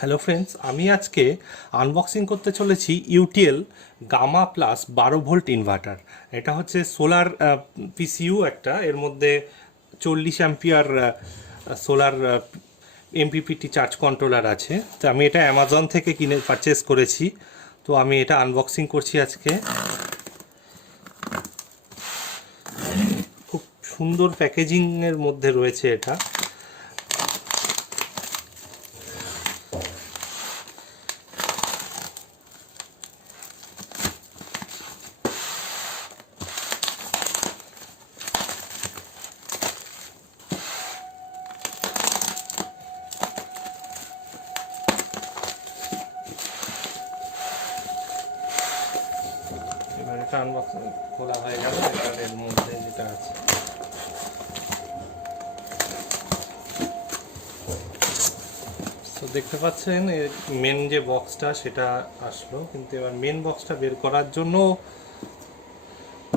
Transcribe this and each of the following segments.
Hello friends, আমি আজকে unboxing করতে চলেছি UTL gamma plus 12 volt inverter. এটা হচ্ছে সোলার পিসিইউ একটা, এর মধ্যে 40 ampere solar MPPT charge controller আছে। তো আমি এটা অ্যামাজন থেকে কিনে পারচেস করেছি। তো আমি এটা আনবক্সিং করছি আজকে। খুব সুন্দর প্যাকেজিংয়ের মধ্যে রয়েছে এটা। এটা আনবক্সিং খোলা হয়ে গেল। এর মধ্যে যেটা আছে তো দেখতে পাচ্ছেন, মেন যে বক্সটা সেটা আসলো, কিন্তু এবার মেন বক্সটা বের করার জন্য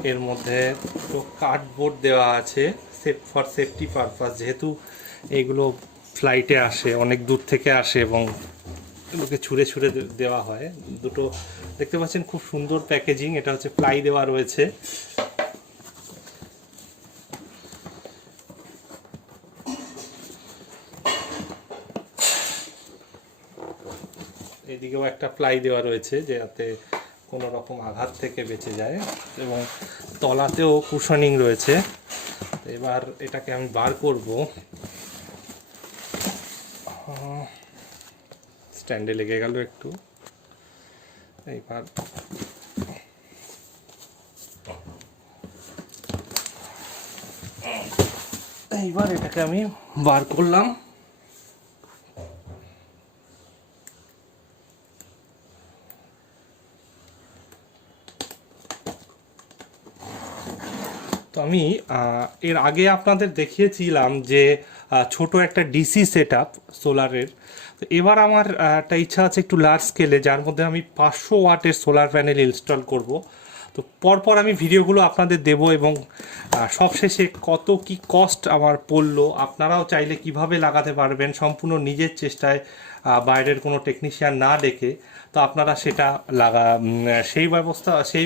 এর মধ্যে তো কার্ডবোর্ড দেওয়া আছে ফর সেফটি পারপাস। যেহেতু এইগুলো ফ্লাইটে আসে, অনেক দূর থেকে আসে এবং এগুলোকে ছুঁড়ে ছুঁড়ে দেওয়া হয়। দুটো দেখতে পাচ্ছেন খুব সুন্দর প্যাকেজিং। এটা হচ্ছে প্লাই দেওয়া রয়েছে। এদিকেও একটা প্লাই দেওয়া রয়েছে যাতে কোনো রকম আঘাত থেকে বেঁচে যায়, এবং তলাতেও কুশনিং রয়েছে। এবার এটাকে আমি বার করব। স্ট্যান্ডে লেগে গেল একটু। এইবার এটাকে আমি বার করলাম। তো আমি এর আগে আপনাদের দেখিয়েছিলাম যে ছোট একটা ডিসি সেটআপ সোলারের। তো এবার আমার একটা ইচ্ছা আছে একটু লার্জ স্কেলে, যার মধ্যে আমি 500 ওয়াটের সোলার প্যানেল ইনস্টল করব। তো পরপর আমি ভিডিওগুলো আপনাদের দেব, এবং সবশেষে কত কি কস্ট আমার পড়লো, আপনারাও চাইলে কিভাবে লাগাতে পারবেন সম্পূর্ণ নিজের চেষ্টায়, বাইরের কোনো টেকনিশিয়ান না ডেকে। তো আপনারা সেটা সেই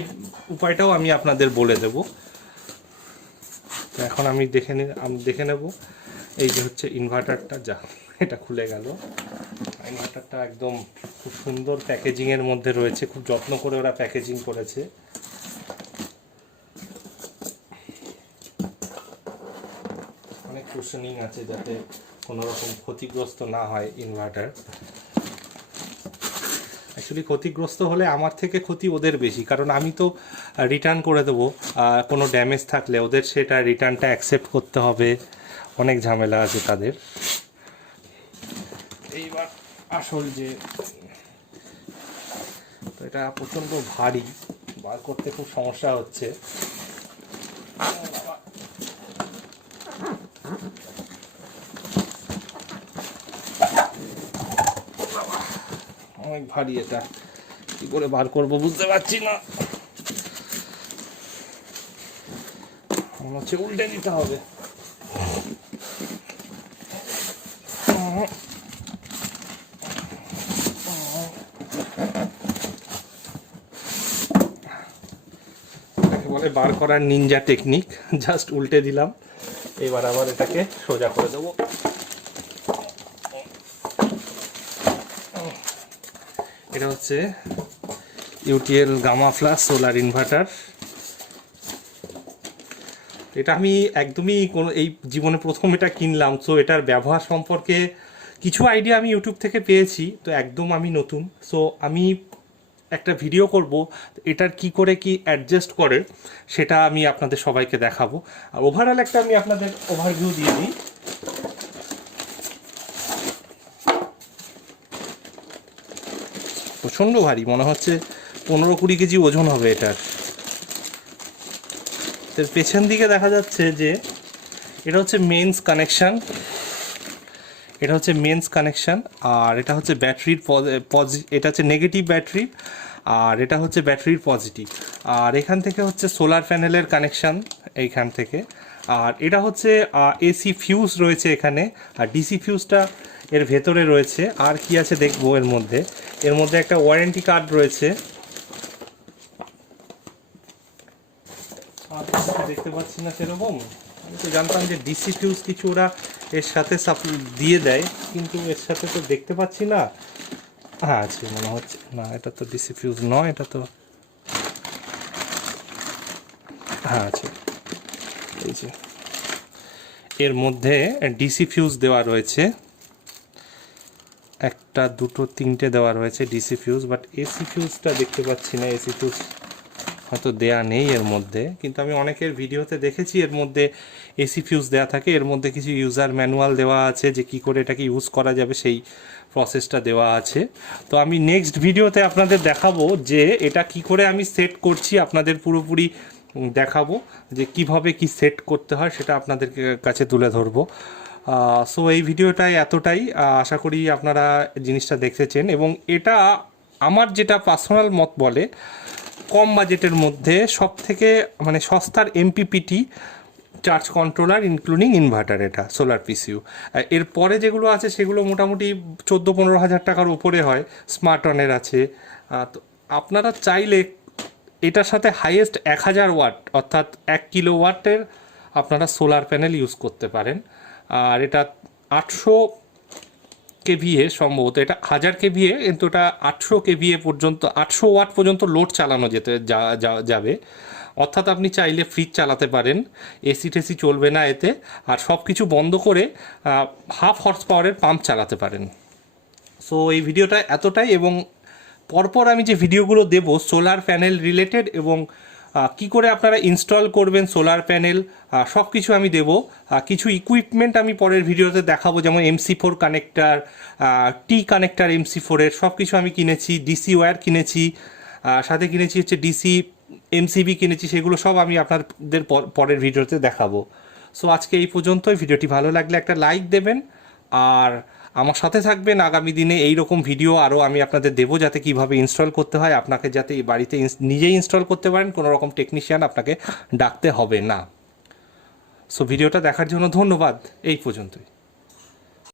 উপায়টাও আমি আপনাদের বলে দেবো। এখন আমি দেখে নেব। এই যে হচ্ছে ইনভার্টারটা, যা এটা খুলে গেল। ইনভার্টারটা একদম খুব সুন্দর প্যাকেজিংয়ের মধ্যে রয়েছে, খুব যত্ন করে ওরা প্যাকেজিং করেছে। অনেক কুশনিং আছে যাতে কোনো রকম ক্ষতিগ্রস্ত না হয় ইনভার্টার। অ্যাকচুয়ালি ক্ষতিগ্রস্ত হলে আমার থেকে ক্ষতি ওদের বেশি, কারণ আমি তো রিটার্ন করে দেবো। কোনো ড্যামেজ থাকলে ওদের সেটা রিটার্নটা অ্যাকসেপ্ট করতে হবে, অনেক ঝামেলা আছে তাদের। এইবার আসল যে, তো এটা প্রচণ্ড ভারী, বার করতে খুব সমস্যা হচ্ছে। অনেক ভারী, এটা কি করে বার করবো বুঝতে পারছি না। মনে হচ্ছে উল্টে দিতে হবে। এটাকে বলে বার করার নিনজা টেকনিক। জাস্ট উল্টে দিলাম, এবার আবার এটাকে সোজা করে দেবো। এটা হচ্ছে UTL gamma plus solar inverter. এটা আমি একদমই এই জীবনে প্রথম এটা কিনলাম। সো এটার ব্যবহার সম্পর্কে কিছু আইডিয়া আমি ইউটিউব থেকে পেয়েছি, তো একদম আমি নতুন। সো আমি একটা ভিডিও করব এটার কি করে কি অ্যাডজাস্ট করে, সেটা আমি আপনাদের সবাইকে দেখাবো। আর ওভারঅল একটা আমি আপনাদের ওভারভিউ দিয়ে দিই। প্রচণ্ড ভারী, মনে হচ্ছে 15-20 কেজি ওজন হবে এটার। এর পেছন দিকে দেখা যাচ্ছে যে এটা হচ্ছে মেন্স কানেকশান। আর এটা হচ্ছে ব্যাটারির এটা হচ্ছে নেগেটিভ ব্যাটারি, আর এটা হচ্ছে ব্যাটারির পজিটিভ। আর এখান থেকে হচ্ছে সোলার প্যানেলের কানেকশান এইখান থেকে। আর এটা হচ্ছে এসি ফিউজ রয়েছে এখানে, আর ডিসি ফিউজটা এর ভেতরে রয়েছে। আর কি আছে দেখবো এর মধ্যে। এর মধ্যে একটা ওয়ারেন্টি কার্ড রয়েছে, আর দেখতে পাচ্ছি না সেরকম। আমি তো জানতাম যে ডিসি ফিউজ কিছু ওরা এর সাথে দিয়ে দেয়, কিন্তু এর সাথে তো দেখতে পাচ্ছি না। হ্যাঁ আছে মনে হচ্ছে, না এটা তো ডিসি ফিউজ নয়, এটা তো হ্যাঁ আছে। এই যে এর মধ্যে ডিসি ফিউজ দেওয়া রয়েছে, একটা দুটো তিনটে দেওয়া রয়েছে ডিসি ফিউজ, বাট এসি ফিউজটা দেখতে পাচ্ছি না। এসি ফিউজ হয়তো দেয়া নেই এর মধ্যে, কিন্তু আমি অনেকের ভিডিওতে দেখেছি এর মধ্যে এসি ফিউজ দেওয়া থাকে। এর মধ্যে কিছু ইউজার ম্যানুয়াল দেওয়া আছে যে কী করে এটাকে ইউজ করা যাবে, সেই প্রসেসটা দেওয়া আছে। তো আমি নেক্সট ভিডিওতে আপনাদের দেখাবো যে এটা কি করে আমি সেট করছি, আপনাদের পুরোপুরি দেখাবো যে কিভাবে কি সেট করতে হয়, সেটা আপনাদের কাছে তুলে ধরবো। সো এই ভিডিওটাই এতটাই, আশা করি আপনারা জিনিসটা দেখেছেন। এবং এটা আমার যেটা পার্সোনাল মত বলে, কম বাজেটের মধ্যে সব থেকে মানে সস্তার MPPT charge controller including inverter, এটা সোলার পিসিইউ। এরপরে যেগুলো আছে সেগুলো মোটামুটি 14-15 হাজার টাকার উপরে হয়। স্মার্ট অনের আছে। তো আপনারা চাইলে এটার সাথে হাইয়েস্ট 1000 ওয়াট অর্থাৎ 1 কিলো ওয়াটের আপনারা সোলার প্যানেল ইউজ করতে পারেন। আর এটা 800 কেভিএ সম্ভবত, এটা 1000 কেভিএ, কিন্তু এটা 800 কেভিএ পর্যন্ত, 800 ওয়াট পর্যন্ত লোড চালানো যাবে। অর্থাৎ আপনি চাইলে ফ্রিজ চালাতে পারেন, এসি টেসি চলবে না এতে, আর সব কিছু বন্ধ করে হাফ হর্স পাওয়ারের পাম্প চালাতে পারেন। সো এই ভিডিওটা এতটাই, এবং পরপর আমি যে ভিডিওগুলো দেব সোলার প্যানেল রিলেটেড এবং কি করে আপনারা ইনস্টল করবেন সোলার প্যানেল, সব কিছু আমি দেব। কিছু ইকুইপমেন্ট আমি পরের ভিডিওতে দেখাবো, যেমন MC4 কানেক্টার, টি কানেক্টার MC4-এর সব কিছু আমি কিনেছি, ডিসি ওয়্যার কিনেছি, সাথে কিনেছি হচ্ছে ডিসি MCB কিনেছি, সেগুলো সব আমি আপনাদের পরের ভিডিওতে দেখাবো। সো আজকে এই পর্যন্তই। ভিডিওটি ভালো লাগলে একটা লাইক দেবেন, আর আমার সাথে থাকবেন। আগামী দিনে এই রকম ভিডিও আরও আমি আপনাদের দেবো, যাতে কিভাবে ইনস্টল করতে হয়, আপনাকে যাতে বাড়িতে নিজেই ইনস্টল করতে পারেন, কোনো রকম টেকনিশিয়ান আপনাকে ডাকতে হবে না। সো ভিডিওটা দেখার জন্য ধন্যবাদ। এই পর্যন্তই।